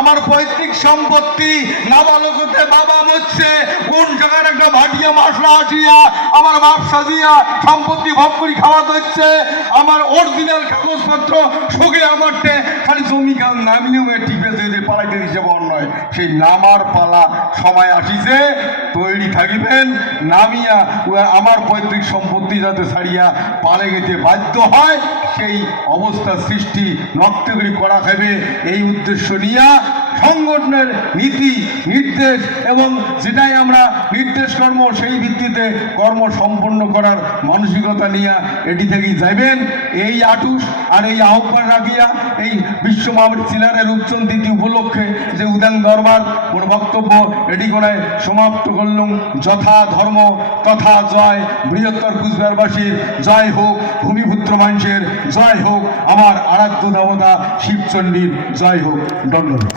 আমার পৈতৃক সম্পত্তি নাবালকতে বাবা মরছে, কোন জায়গার একটা ভাটিয়া মশলা আসিয়া আমার বাপ সাজিয়া সম্পত্তি ভোগ করি খাওয়া হচ্ছে, আমার অরিজিনাল কাগজপত্র সঙ্গে আমারটে খালি জমি গান নামিয়েও টিপে দিয়ে পালাইতে দিচ্ছে নয়। সেই নামার পালা সময় আসিছে, তৈরি থাকিবেন। নামিয়া আমার পৈতৃক সম্পত্তি যাতে ছাড়িয়া পালে যেতে বাধ্য হয়, সেই অবস্থা সৃষ্টি নক্তগুলি করা হবে। এই উদ্দেশ্য নিয়ে সংগঠনের নীতি নির্দেশ এবং যেটাই আমরা নির্দেশ কর্ম সেই ভিত্তিতে কর্ম সম্পন্ন করার মানসিকতা নিয়ে এটি থেকেই যাবেন। এই আটুস আর এই আহ্বান রাখিয়া এই বিশ্ব মহাবীর চিলারের উচ্চন তিথি উপলক্ষে যে উদান দরবার কোন বক্তব্য এটি কোনায় সমাপ্ত করলুম। যথা ধর্ম তথা জয়, বৃহত্তর কুচবিহারবাসীর জয় হোক, ভূমিপুত্র মানুষের জয় হোক, আমার আরাধ্য দেবতা শিবচণ্ডীর জয় হোক। ধন্যবাদ।